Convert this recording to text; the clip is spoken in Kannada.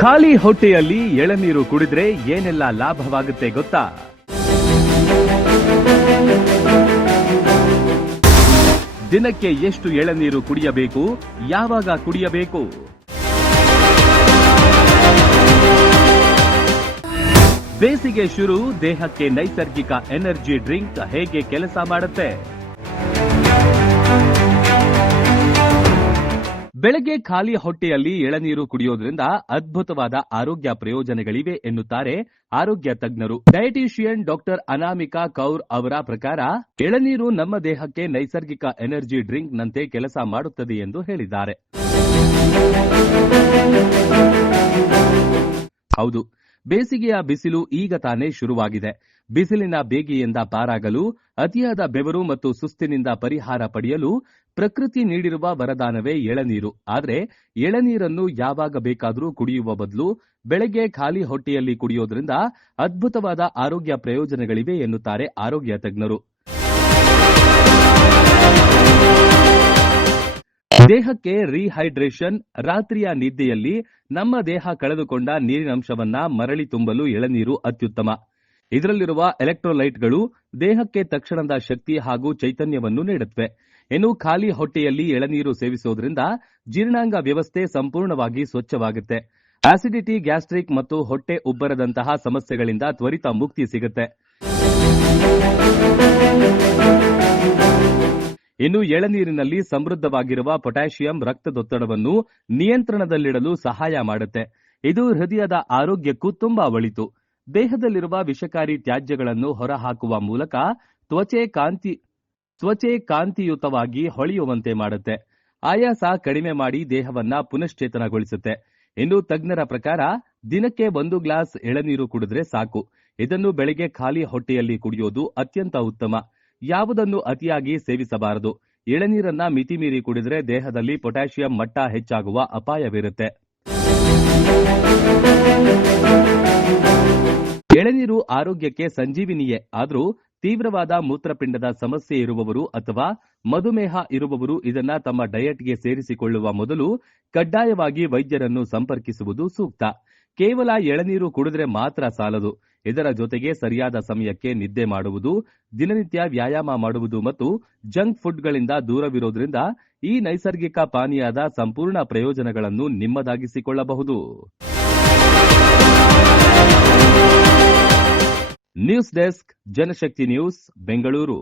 ಖಾಲಿ ಹೊಟ್ಟೆಯಲ್ಲಿ ಎಳನೀರು ಕುಡಿದ್ರೆ ಏನೆಲ್ಲ ಲಾಭವಾಗುತ್ತೆ ಗೊತ್ತಾ? ದಿನಕ್ಕೆ ಎಷ್ಟು ಎಳನೀರು ಕುಡಿಯಬೇಕು, ಯಾವಾಗ ಕುಡಿಯಬೇಕು? ಬೇಸಿಗೆ ಶುರು, ದೇಹಕ್ಕೆ ನೈಸರ್ಗಿಕ ಎನರ್ಜಿ ಡ್ರಿಂಕ್ ಹೇಗೆ ಕೆಲಸ ಮಾಡುತ್ತೆ? ಬೆಳಗ್ಗೆ ಖಾಲಿ ಹೊಟ್ಟೆಯಲ್ಲಿ ಎಳನೀರು ಕುಡಿಯೋದ್ರಿಂದ ಅದ್ಭುತವಾದ ಆರೋಗ್ಯ ಪ್ರಯೋಜನಗಳಿವೆ ಎನ್ನುತ್ತಾರೆ ಆರೋಗ್ಯ ತಜ್ಞರು. ಡಯಟಿಷಿಯನ್ ಡಾಕ್ಟರ್ ಅನಾಮಿಕಾ ಕೌರ್ ಅವರ ಪ್ರಕಾರ ಎಳನೀರು ನಮ್ಮ ದೇಹಕ್ಕೆ ನೈಸರ್ಗಿಕ ಎನರ್ಜಿ ಡ್ರಿಂಕ್ ನಂತೆ ಕೆಲಸ ಮಾಡುತ್ತದೆ ಎಂದು ಹೇಳಿದ್ದಾರೆ. ಹೌದು, ಬೇಸಿಗೆಯ ಬಿಸಿಲು ಈಗ ತಾನೇ ಶುರುವಾಗಿದೆ. ಬಿಸಿಲಿನ ಬೇಗೆಯಿಂದ ಪಾರಾಗಲು, ಅತಿಯಾದ ಬೆವರು ಮತ್ತು ಸುಸ್ತಿನಿಂದ ಪರಿಹಾರ ಪಡೆಯಲು ಪ್ರಕೃತಿ ನೀಡಿರುವ ವರದಾನವೇ ಎಳನೀರು. ಆದರೆ ಎಳನೀರನ್ನು ಯಾವಾಗ ಬೇಕಾದರೂ ಕುಡಿಯುವ ಬದಲು ಬೆಳಗ್ಗೆ ಖಾಲಿ ಹೊಟ್ಟೆಯಲ್ಲಿ ಕುಡಿಯೋದ್ರಿಂದ ಅದ್ಭುತವಾದ ಆರೋಗ್ಯ ಪ್ರಯೋಜನಗಳಿವೆ ಎನ್ನುತ್ತಾರೆ ಆರೋಗ್ಯ ತಜ್ಞರು. ದೇಹಕ್ಕೆ ರೀಹೈಡ್ರೇಷನ್, ರಾತ್ರಿಯ ನಿದ್ದೆಯಲ್ಲಿ ನಮ್ಮ ದೇಹ ಕಳೆದುಕೊಂಡ ನೀರಿನಂಶವನ್ನ ಮರಳಿ ತುಂಬಲು ಎಳನೀರು ಅತ್ಯುತ್ತಮ. ಇದರಲ್ಲಿರುವ ಎಲೆಕ್ಟ್ರೋಲೈಟ್ಗಳು ದೇಹಕ್ಕೆ ತಕ್ಷಣದ ಶಕ್ತಿ ಹಾಗೂ ಚೈತನ್ಯವನ್ನು ನೀಡುತ್ತವೆ. ಇನ್ನು ಖಾಲಿ ಹೊಟ್ಟೆಯಲ್ಲಿ ಎಳನೀರು ಸೇವಿಸೋದ್ರಿಂದ ಜೀರ್ಣಾಂಗ ವ್ಯವಸ್ಥೆ ಸಂಪೂರ್ಣವಾಗಿ ಸ್ವಚ್ಛವಾಗುತ್ತೆ. ಆಸಿಡಿಟಿ, ಗ್ಯಾಸ್ಟ್ರಿಕ್ ಮತ್ತು ಹೊಟ್ಟೆ ಉಬ್ಬರದಂತಹ ಸಮಸ್ಯೆಗಳಿಂದ ತ್ವರಿತ ಮುಕ್ತಿ ಸಿಗುತ್ತೆ. ಇನ್ನು ಎಳನೀರಿನಲ್ಲಿ ಸಮೃದ್ಧವಾಗಿರುವ ಪೊಟ್ಯಾಷಿಯಂ ರಕ್ತದೊತ್ತಡವನ್ನು ನಿಯಂತ್ರಣದಲ್ಲಿಡಲು ಸಹಾಯ ಮಾಡುತ್ತೆ. ಇದು ಹೃದಯದ ಆರೋಗ್ಯಕ್ಕೂ ತುಂಬಾ ಒಳಿತು. ದೇಹದಲ್ಲಿರುವ ವಿಷಕಾರಿ ತ್ಯಾಜ್ಯಗಳನ್ನು ಹೊರಹಾಕುವ ಮೂಲಕ ತ್ವಚೆ ಕಾಂತಿಯುತವಾಗಿ ಹೊಳೆಯುವಂತೆ ಮಾಡುತ್ತೆ. ಆಯಾಸ ಕಡಿಮೆ ಮಾಡಿ ದೇಹವನ್ನ ಪುನಶ್ಚೇತನಗೊಳಿಸುತ್ತೆ. ಇನ್ನು ತಜ್ಞರ ಪ್ರಕಾರ ದಿನಕ್ಕೆ 1 ಗ್ಲಾಸ್ ಎಳನೀರು ಕುಡಿದ್ರೆ ಸಾಕು. ಇದನ್ನು ಬೆಳಗ್ಗೆ ಖಾಲಿ ಹೊಟ್ಟೆಯಲ್ಲಿ ಕುಡಿಯೋದು ಅತ್ಯಂತ ಉತ್ತಮ. ಯಾವುದನ್ನು ಅತಿಯಾಗಿ ಸೇವಿಸಬಾರದು. ಎಳನೀರನ್ನ ಮಿತಿಮೀರಿ ಕುಡಿದ್ರೆ ದೇಹದಲ್ಲಿ ಪೊಟ್ಯಾಷಿಯಂ ಮಟ್ಟ ಹೆಚ್ಚಾಗುವ ಅಪಾಯವಿರುತ್ತೆ. ಎಳನೀರು ಆರೋಗ್ಯಕ್ಕೆ ಸಂಜೀವಿನಿಯೇ. ಆದರೂ ತೀವ್ರವಾದ ಮೂತ್ರಪಿಂಡದ ಸಮಸ್ಯೆ ಇರುವವರು ಅಥವಾ ಮಧುಮೇಹ ಇರುವವರು ಇದನ್ನ ತಮ್ಮ ಡಯಟ್ಗೆ ಸೇರಿಸಿಕೊಳ್ಳುವ ಮೊದಲು ಕಡ್ಡಾಯವಾಗಿ ವೈದ್ಯರನ್ನು ಸಂಪರ್ಕಿಸುವುದು ಸೂಕ್ತ. ಕೇವಲ ಎಳನೀರು ಕುಡಿದ್ರೆ ಮಾತ್ರ ಸಾಲದು. ಇದರ ಜೊತೆಗೆ ಸರಿಯಾದ ಸಮಯಕ್ಕೆ ನಿದ್ದೆ ಮಾಡುವುದು, ದಿನನಿತ್ಯ ವ್ಯಾಯಾಮ ಮಾಡುವುದು ಮತ್ತು ಜಂಕ್ ಫುಡ್ಗಳಿಂದ ದೂರವಿರೋದ್ರಿಂದ ಈ ನೈಸರ್ಗಿಕ ಪಾನೀಯದ ಸಂಪೂರ್ಣ ಪ್ರಯೋಜನಗಳನ್ನು ನಿಮ್ಮದಾಗಿಸಿಕೊಳ್ಳಬಹುದು. ನ್ಯೂಸ್ ಡೆಸ್ಕ್, ಜನಶಕ್ತಿ ನ್ಯೂಸ್, ಬೆಂಗಳೂರು.